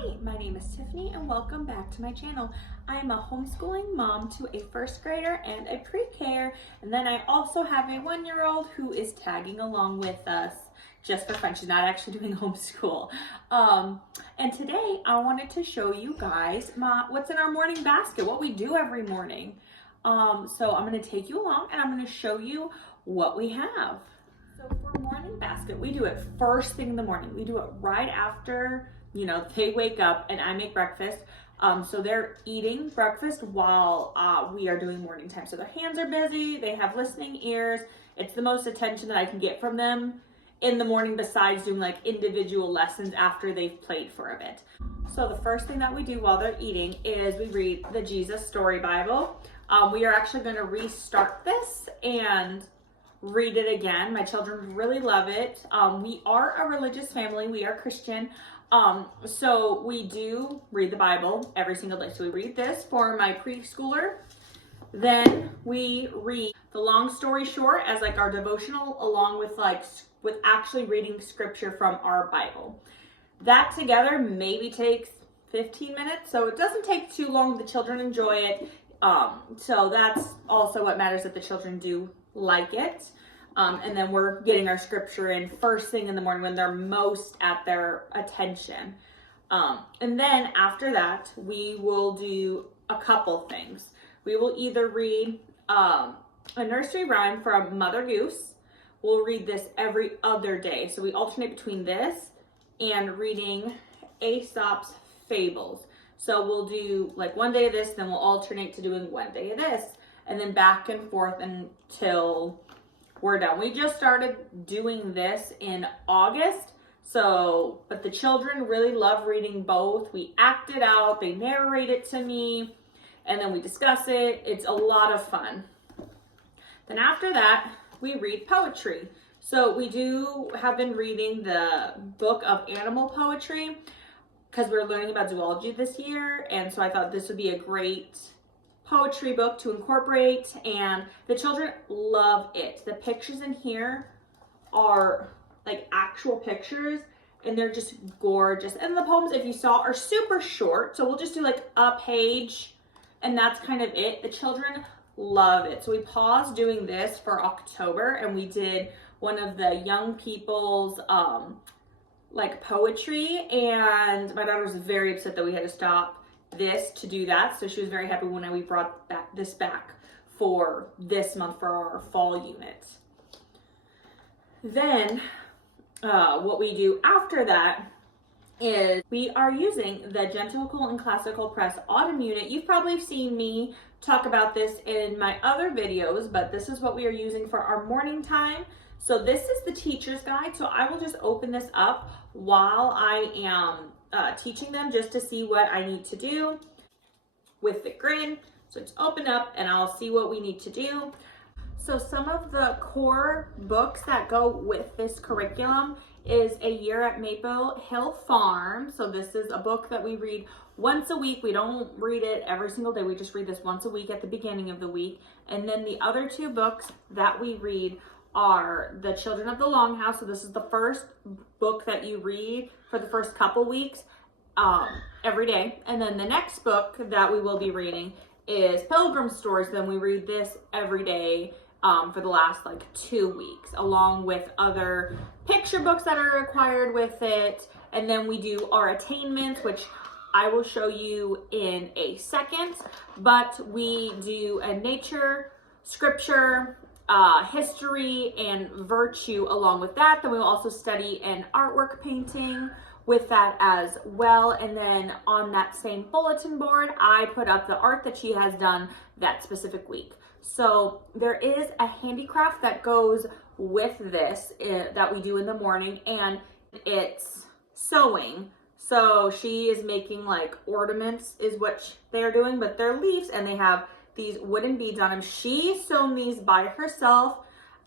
Hi, my name is Tiffany and welcome back to my channel. I am a homeschooling mom to a first grader and a pre-K, and then I also have a 1-year-old who is tagging along with us just for fun. She's not actually doing homeschool. And today I wanted to show you guys what's in our morning basket, what we do every morning. So I'm going to take you along and I'm going to show you what we have. So for morning basket, we do it first thing in the morning. We do it right after, they wake up and I make breakfast. So they're eating breakfast while we are doing morning time. So their hands are busy, they have listening ears. It's the most attention that I can get from them in the morning besides doing like individual lessons after they've played for a bit. So the first thing that we do while they're eating is we read the Jesus Story Bible. We are actually going to restart this and read it again. My children really love it. We are a religious family. We are Christian. So we do read the Bible every single day. So we read this for my preschooler. Then we read the Long Story Short as like our devotional along with actually reading scripture from our Bible. That together maybe takes 15 minutes. So it doesn't take too long. The children enjoy it. So that's also what matters, that the children do like it. And then we're getting our scripture in first thing in the morning when they're most at their attention. And then after that, we will do a couple things. We will either read a nursery rhyme from Mother Goose. We'll read this every other day. So we alternate between this and reading Aesop's Fables. So we'll do like one day of this, then we'll alternate to doing one day of this, and then back and forth until we're done. We just started doing this in August, but the children really love reading both. We act it out, they narrate it to me, and then we discuss it. It's a lot of fun. Then after that, we read poetry. So we have been reading the book of animal poetry because we're learning about zoology this year, and so I thought this would be a great poetry book to incorporate, and the children love it. The pictures in here are like actual pictures and they're just gorgeous. And the poems, if you saw, are super short, so we'll just do like a page and that's kind of it. The children love it. So we paused doing this for October and we did one of the young people's like poetry, and my daughter was very upset that we had to stop this to do that. So she was very happy when we brought this back for this month for our fall unit. Then what we do after that is we are using the Gentlecool and Classical Press Autumn unit. You've probably seen me talk about this in my other videos, but this is what we are using for our morning time. So this is the teacher's guide. So I will just open this up while I am teaching them just to see what I need to do with the grid. So just open up and I'll see what we need to do. So some of the core books that go with this curriculum is A Year at Maple Hill Farm. So this is a book that we read once a week. We don't read it every single day. We just read this once a week at the beginning of the week. And then the other two books that we read are The Children of the Longhouse. So this is the first book that you read for the first couple weeks every day. And then the next book that we will be reading is Pilgrim Stories. Then we read this every day for the last like 2 weeks, along with other picture books that are required with it. And then we do our attainments, which I will show you in a second. But we do a nature, scripture, history, and virtue along with that. Then we will also study an artwork painting with that as well. And then on that same bulletin board, I put up the art that she has done that specific week. So there is a handicraft that goes with this that we do in the morning, and it's sewing. So she is making like ornaments is what they're doing, but they're leaves and they have these wooden beads on them. She sewn these by herself,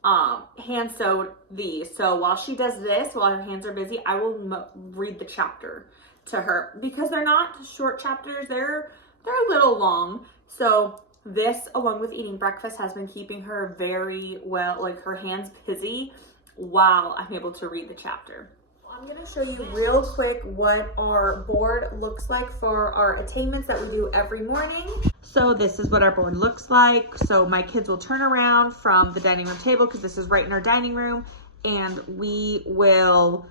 hand sewed these. So while she does this, while her hands are busy, I will read the chapter to her because they're not short chapters. They're a little long. So this, along with eating breakfast, has been keeping her very well, like her hands busy while I'm able to read the chapter. I'm gonna show you real quick what our board looks like for our attainments that we do every morning. So this is what our board looks like. So my kids will turn around from the dining room table, because this is right in our dining room, and we will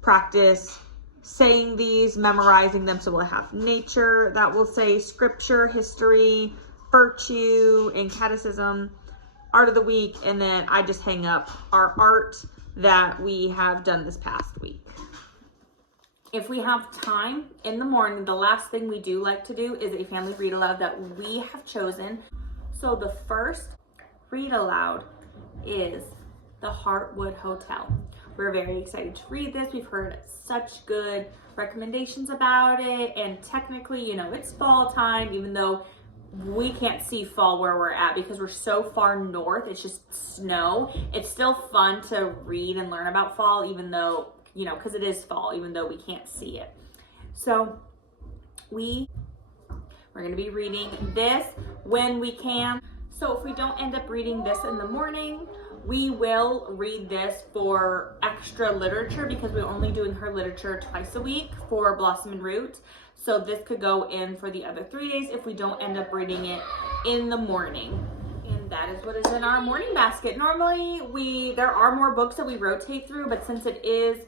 practice saying these, memorizing them. So we'll have nature, that will say scripture, history, virtue, and catechism, art of the week, and then I just hang up our art that we have done this past week. If we have time in the morning, the last thing we do like to do is a family read aloud that we have chosen. So the first read aloud is The Heartwood Hotel. We're very excited to read this. We've heard such good recommendations about it, and technically, you know, it's fall time, even though we can't see fall where we're at because we're so far north. It's just snow. It's still fun to read and learn about fall, even though, you know, because it is fall, even though we can't see it. So we're going to be reading this when we can. So if we don't end up reading this in the morning, we will read this for extra literature, because we're only doing her literature twice a week for Blossom and Root. So this could go in for the other 3 days if we don't end up reading it in the morning. And that is what is in our morning basket. Normally there are more books that we rotate through, but since it is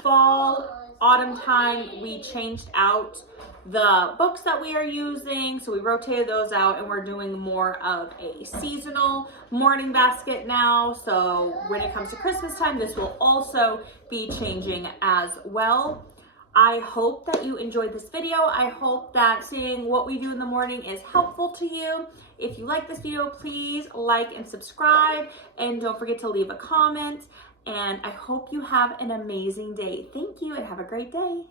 fall, autumn time, we changed out the books that we are using. So we rotated those out, and we're doing more of a seasonal morning basket now. So when it comes to Christmas time, this will also be changing as well. I hope that you enjoyed this video. I hope that seeing what we do in the morning is helpful to you. If you like this video, please like and subscribe, and don't forget to leave a comment. And I hope you have an amazing day. Thank you, and have a great day.